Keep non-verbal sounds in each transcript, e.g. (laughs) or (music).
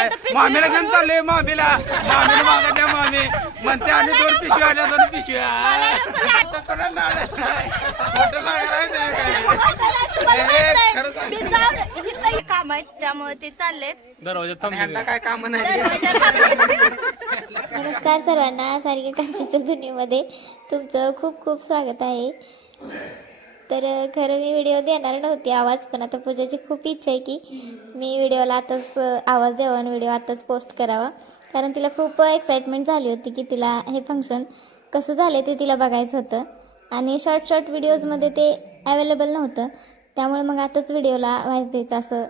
काय? मामीला घेऊन चालले मामीला. मामीला मागा द्या मामी. म्हणते आणि दोन पिशव्या आणि दोन पिशव्या. मोठं. काम आहेत त्यामुळे ते चाललेत. ह्यांना काय काम नाही. नमस्कार सर्वांना सारिका कांचीच्या दुनियेमध्ये तुमचं खूप खूप स्वागत आहे. तर खरं मी व्हिडिओ देणार नव्हती आवाज पण आता पूजाची खूप इच्छा आहे की मी व्हिडिओला आताच आवाज द्यावा आणि व्हिडिओ आताच पोस्ट करावा. कारण तिला खूप एक्साइटमेंट झाली होती की तिला हे फंक्शन कसं झालं ते तिला बघायचं होतं. आणि शॉर्ट शॉर्ट व्हिडिओजमध्ये ते अवेलेबल नव्हतं. त्यामुळे मग आताच व्हिडिओला व्हायस द्यायचं असं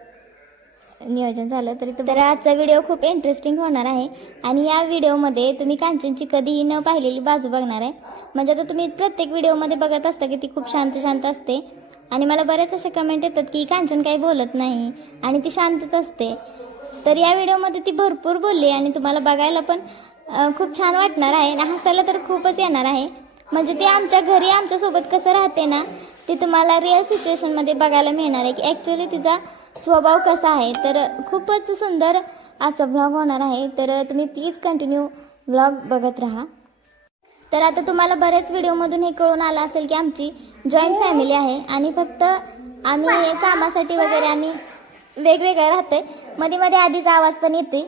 नियोजन झालं तरी तर आजचा व्हिडिओ खूप इंटरेस्टिंग होणार आहे. आणि या व्हिडिओमध्ये तुम्ही कांचनची कधीही न पाहिलेली बाजू बघणार आहे. म्हणजे आता तुम्ही प्रत्येक व्हिडिओमध्ये बघत असता की ती खूप शांत शांत असते. आणि मला बरेच असे कमेंट येतात की कांचन काही बोलत नाही आणि ती शांतच असते. तर या व्हिडिओमध्ये ती भरपूर बोलली आणि तुम्हाला बघायला पण खूप छान वाटणार आहे आणि हसायला तर खूपच येणार आहे. म्हणजे ती आमच्या घरी आमच्यासोबत कसं राहते ना ते तुम्हाला रिअल सिच्युएशनमध्ये बघायला मिळणार आहे की ॲक्च्युली तिचा स्वभाव कसा आहे तर खूपच सुंदर आजचा ब्लॉग होणार आहे. तर तुम्ही प्लीज कंटिन्यू ब्लॉग बघत राहा. तर आता तुम्हाला बऱ्याच व्हिडिओमधून हे कळून आलं असेल की आमची जॉईंट फॅमिली आहे आणि फक्त आम्ही कामासाठी वगैरे आम्ही वेगवेगळं राहतोय. मध्ये मध्ये आधीचा आवाज पण येते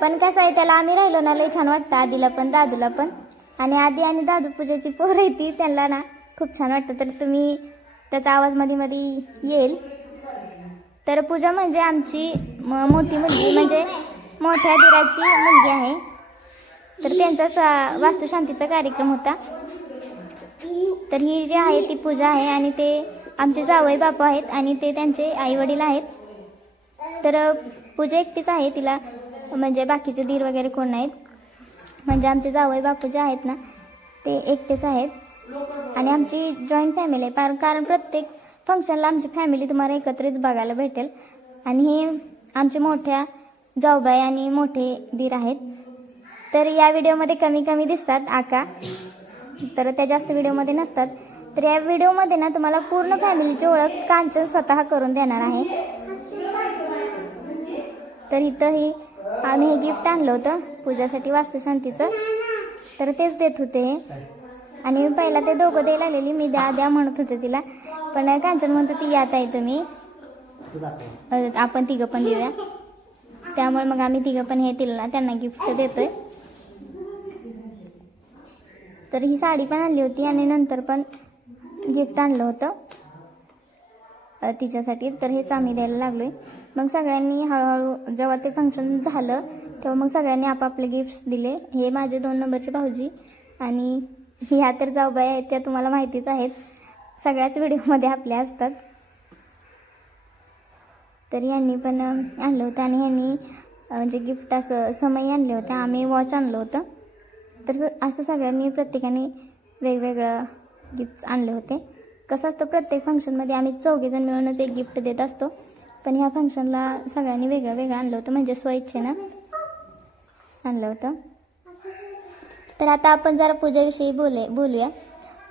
पण कसं आहे त्याला आम्ही राहिलो ना लई छान वाटतं. आधीला पण दादूला पण. आणि आधी आणि दादू पूजेची पोरं येते त्यांना ना खूप छान वाटतं. तर तुम्ही त्याचा आवाजमध्ये मध्ये येईल. तर पूजा म्हणजे आमची म- मोठी मुलगी म्हणजे मोठ्या दिराची मुलगी आहे. तर त्यांचा सा वास्तुशांतीचा कार्यक्रम होता. तर ही जी आहे ती पूजा आहे आणि ते आमचे जावई बापू आहेत आणि ते त्यांचे आई वडील आहेत. तर पूजा एकटीच आहे तिला म्हणजे बाकीचे धीर वगैरे कोण नाहीत. म्हणजे आमचे जावई बापू जे आहेत ना ते एकटेच आहेत. आणि आमची जॉईंट फॅमिली आहे कारण कारण प्रत्येक फंक्शनला आमची फॅमिली तुम्हाला एकत्रित बघायला भेटेल. आणि हे आमचे मोठ्या जाऊबाई आणि मोठे दीर आहेत. तर या व्हिडिओमध्ये कमी कमी दिसतात आका. तर त्या जास्त व्हिडिओमध्ये नसतात. तर या व्हिडिओमध्ये ना तुम्हाला पूर्ण फॅमिलीची ओळख कांचन स्वतः करून देणार आहे. तर इथंही आम्ही हे गिफ्ट आणलं होतं. पूजासाठी वास्तुशांतीचं. तर तेच देत होते हे. आणि मी पहिला ते दोघं द्यायला आलेली. मी द्या द्या म्हणत होते तिला. पण कांचन म्हणतो ती यात आहे तुम्ही. आपण तिघं पण देऊया. त्यामुळे मग आम्ही तिघं पण हे तिला त्यांना गिफ्ट देतोय. तर ही साडी पण आणली होती आणि नंतर पण गिफ्ट आणलं होतं. अ, तिच्यासाठी. तर हेच आम्ही द्यायला लागलोय. मग सगळ्यांनी हळूहळू जेव्हा ते फंक्शन झालं तेव्हा मग सगळ्यांनी आपापले गिफ्ट्स दिले. हे माझे दोन नंबरचे भाऊजी आणि ह्या तर जाऊबाई आहेत त्या तुम्हाला माहितीच आहेत. सगळ्याच व्हिडिओमध्ये आपल्या असतात. तर यांनी पण आणलं होतं आणि ह्यांनी म्हणजे गिफ्ट असं समय आणले होते. आम्ही वॉच आणलं होतं. तर असं सगळ्यांनी प्रत्येकाने वेगवेगळं गिफ्ट्स आणले होते. कसं असतं प्रत्येक फंक्शनमध्ये आम्ही चौघेजण मिळूनच एक गिफ्ट देत असतो. पण ह्या फंक्शनला सगळ्यांनी वेगळं वेगळं आणलं होतं. म्हणजे स्वइच्छेनं आणलं होतं. तर आता आपण जरा पूजेविषयी बोले बोलूया.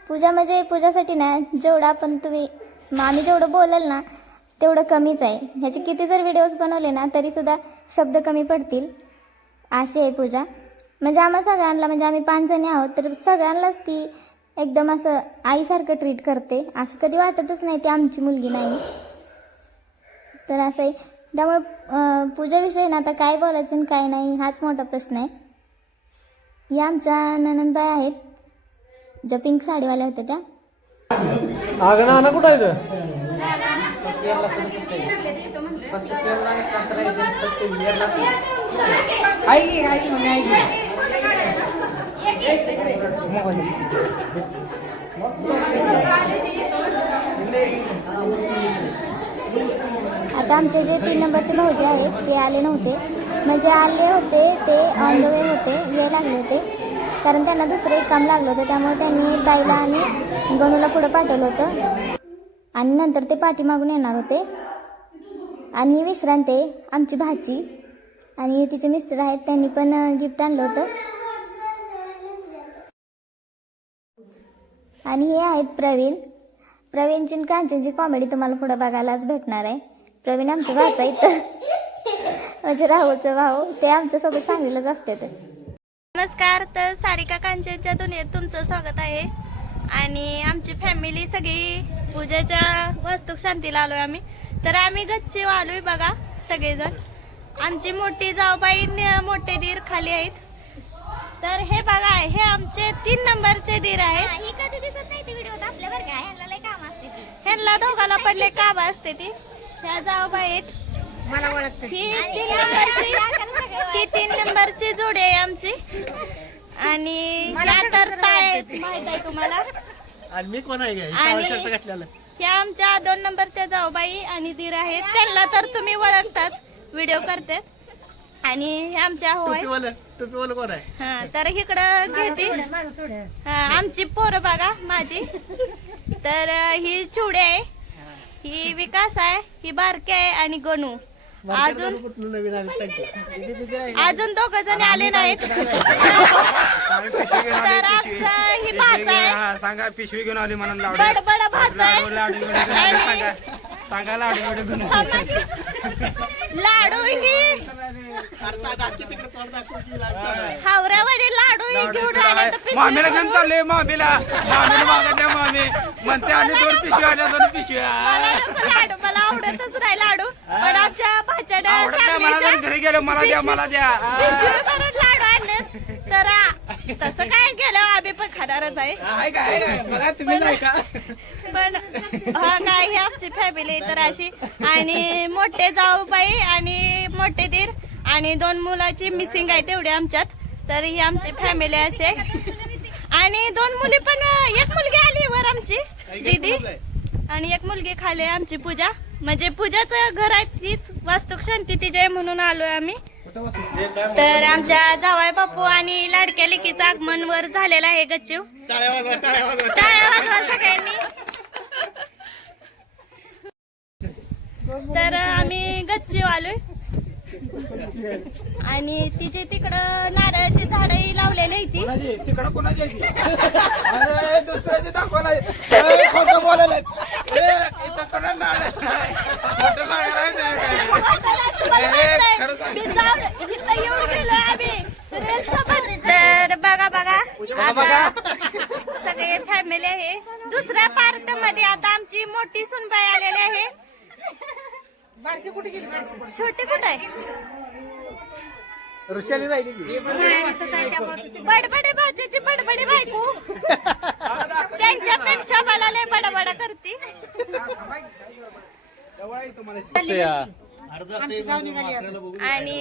पूजा म्हणजे पूजासाठी ना जेवढं आपण तुम्ही मग आम्ही जेवढं बोलाल ना तेवढं कमीच आहे. ह्याचे किती जर व्हिडिओज बनवले ना तरीसुद्धा शब्द कमी पडतील. अशी आहे पूजा. म्हणजे आम्हा सगळ्यांना म्हणजे आम्ही पाच जणी आहोत तर सगळ्यांनाच ती एकदम असं आईसारखं ट्रीट करते. असं कधी वाटतच नाही ती आमची मुलगी नाही. तर असं आहे. त्यामुळे पूजाविषयी ना आता काय बोलायचं आणि काय नाही हाच मोठा प्रश्न आहे. या आमच्या ननंदबाई आहेत. ज्या पिंक साडीवाल्या होत्या त्या. अगं कुठं आहे? आता आमचे जे तीन नंबरचे भाऊजी आहेत ते आले नव्हते. म्हणजे आले होते ते ऑन द वे होते ये लागले होते. कारण त्यांना दुसरं एक काम लागलं होतं त्यामुळे त्यांनी ताईला आणि गणूला पुढं पाठवलं होतं. आणि नंतर ते पाठीमागून येणार होते. आणि विश्रांत आहे आमची भाची. आणि तिचे मिस्टर आहेत त्यांनी पण गिफ्ट आणलं होतं. आणि हे आहेत प्रवीण. प्रवीणची आणि कांचनची कॉमेडी तुम्हाला पुढं बघायलाच भेटणार आहे. प्रवीण आमचं भाचा आहे तर (laughs) म्हणजे राहुलचं भाऊ ते आमच्यासोबत सांगलीलाच असते तर नमस्कार तर सारिका कांचनच्या दुनियेत तुमचं स्वागत आहे. आणि आमची फॅमिली सगळी पूजेच्या वास्तुक शांतीला आलोय आम्ही. तर आम्ही गच्ची आलोय बघा सगळेजण. आमची मोठी जाऊबाई न- मोठे दीर खाली आहेत. तर हे बघा हे आमचे तीन नंबरचे दीर आहेत. ही कधी दिसत नाही ती व्हिडिओ आपल्या बरं काय ह्यांना लय काम असते ती. ह्यांना दोघाला पडले काम असते ती. ह्या जाऊबाई आहेत. मला ओळखते तीन नंबरची ही तीन नंबरची जोडी आहे आमची. आणि ह्या तर ताई आहेत माहीत आहे तुम्हाला. आणि मी कोण आहे आणि ह्या आमच्या दोन नंबरच्या जाऊबाई आणि दीर आहेत. त्यांना तर तुम्ही ओळखताच. व्हिडिओ करते आणि हे आमच्या होय. टोपीवाला कोण आहे? हा तर इकडं घेते. हा, आमची पोरं बघा माझी. तर अं, ही चुडे आहे. ही विकास आहे ही बारके आहे आणि गणू. अजून नवीन आले अजून दोघ जण आले नाहीत. (laughs) तर आमचं ही भात आहे. हा, सांगा पिशवी घेऊन आली म्हणून लाडू. बड बड भात लाडू लाडू सांगा सांगा लाडू बिडू घेऊन हा, आली. लाडू ही हावऱ्यावरील लाडू ही लाडू घेऊन आले. तर मामीला घेऊन पिशवी चालले मामीला. मामीला मागल्या मामी. म्हणते आणि दोन पिशव्या आल्या दोन पिशव्या मला लाडू मला आवडतच नाही लाडू. पण आमच्या भाच्यानं आवडत नाही मला जर घरी गेलं मला द्या मला द्या. पिशवी भरून लाडू आणले. तर आ, तसं काय केलं आम्ही पण खाणारच आहे. आहे का, आहे का? बघा तुम्ही नाही का? पण हा काय ही आमची फॅमिली तर अशी. आणि मोठे जाऊबाई आणि मोठे दीर आणि दोन मुलाची मिसिंग आहे तेवढे आमच्यात. तर ही आमची फॅमिली असे आणि दोन मुली पण एक मुलगी आली वर आमची दीदी. आणि एक मुलगी खाली आहे आमची पूजा. म्हणजे पूजाचं घर आहे तीच वास्तुक शांती ती जय म्हणून आलोय आम्ही. तर आमच्या जावाय बापू आणि लाडक्या लेकीचं आगमन वर झालेलं आहे गच्चीव. टाळ्या वाजवा सगळ्यांनी. तर आम्ही गच्ची आलोय. (laughs) आणि तिचे तिकडं नारळाची झाडही लावलेली आहे ती. कोणाची? तिकडं कोणाची आहे ती? अरे, दुसऱ्याची दाखवायला खोटं बोलायला नाही. तर बघा बघा. आता सगळे फॅमिली आहे. दुसऱ्या पार्टमध्ये आता आमची मोठी सुनबाई आलेली आहे. छोटी कुठे आहे? ऋषाली राहिली की. बडबडे भाजीची बडबडी बायको. त्यांच्यापेक्षा मला लय बडबड करते. आणि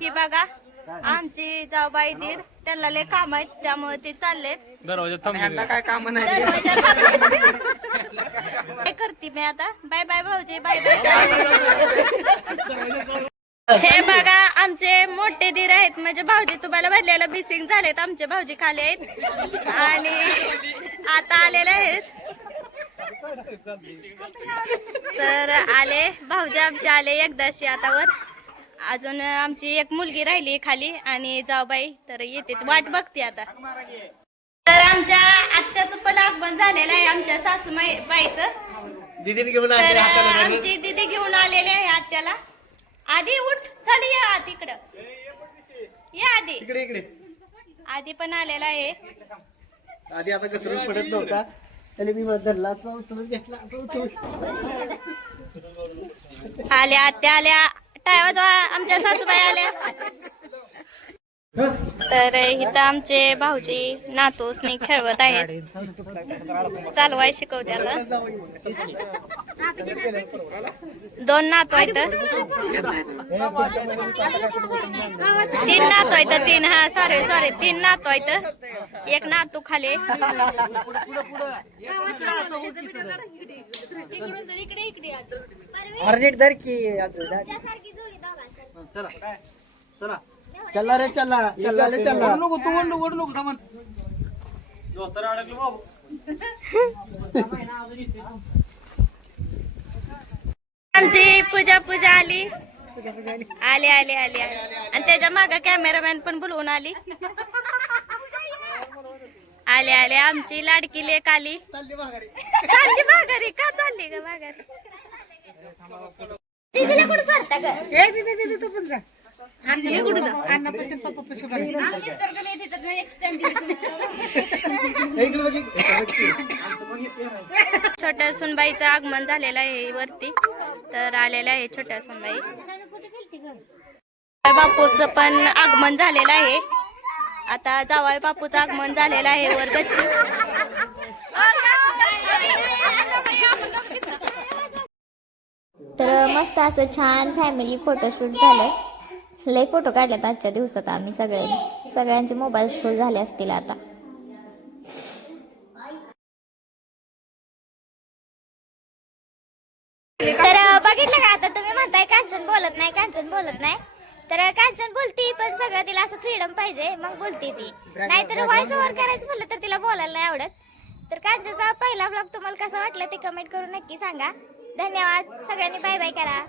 ही बघा आमची जाऊबाई दीर त्यांना लय काम आहेत त्यामुळे ते चाललेत. काय काम नाही. दरवाजा (laughs) काय करते मी आता? बाय बाय भाऊजी बाय बाय. हे बघा आमचे मोठे दीर आहेत. म्हणजे भाऊजी तुम्हाला भरलेलं बिसिंग झालेत आमचे भाऊजी खाली आहेत. आणि आता आलेले आहेत. तर आले भाऊजी आमचे आले एकदाशी आता वर अजून आमची एक मुलगी राहिली खाली आणि जाऊबाई तर येते वाट बघते आता. तर आमच्या आत्याचं पण आगमन झालेलं आहे आमच्या सासूमाई बाईचं. घेऊन तर. आमची दिदी घेऊन आलेली आहे आत्याला. आधी उठ चल ये आत इकडं ये आधी. इकडे इकडे. आधी पण आलेला आहे. आधी आता घसरून पडत नव्हता. त्याने मी धरला असा घेतला असं आल्या आत्या आल्या. टाय वाजवा आमच्या सासूबाई आल्या. तर इथं आमचे भाऊजी नातूसनी खेळवत आहेत. चालवाय शिकवते त्याला दोन नातू आहेत. तीन नातू आहेत तीन. हा सॉरी सॉरी तीन नातू आहेत. एक नातू खाली. (laughs) अर्नेट धर की चला रे चला चला रे चला. नको तू ओढ नको ओढ नको थांबा. आमची पूजा पूजा आली. आले आले आले आणि त्याच्या माग कॅमेरामॅन पण बोलवून आली. आले आले. आमची लाडकी लेक आली. चालली माघारी. का चालली ग माघारी? तिला कुठं सोडता ग? ए दीदी दीदी तू पण जा. कुठे जा? अण्णा पशी पप्पा पशी बरं इकडे बघ, इकडे. बघ. छोट्या सुनबाईचं आगमन झालेलं आहे वरती. तर आलेलं आहे छोट्या सुनबाई. बापूचं पण आगमन झालेलं आहे. आता जावाय बापूचं आगमन झालेलं आहे वर गच्ची. तर मस्त असं छान फॅमिली फोटोशूट झालं लय फोटो काढलेत आजच्या दिवसात आम्ही सगळ्यांनी सगळ्यांचे मोबाईल फुल झाले असतील आता. तर बघितलं का आता? तुम्ही म्हणताय कांचन बोलत नाही कांचन बोलत नाही. तर कांचन बोलती पण सगळं तिला असं फ्रीडम पाहिजे मग बोलती ती. नाहीतर व्हॉइस ओव्हर करायचं म्हणलं तर तिला बोलायला नाही आवडत. तर कांचनचा पहिला ब्लॉग तुम्हाला कसा वाटला ते कमेंट करून नक्की सांगा. धन्यवाद. सगळ्यांनी बाय बाय करा.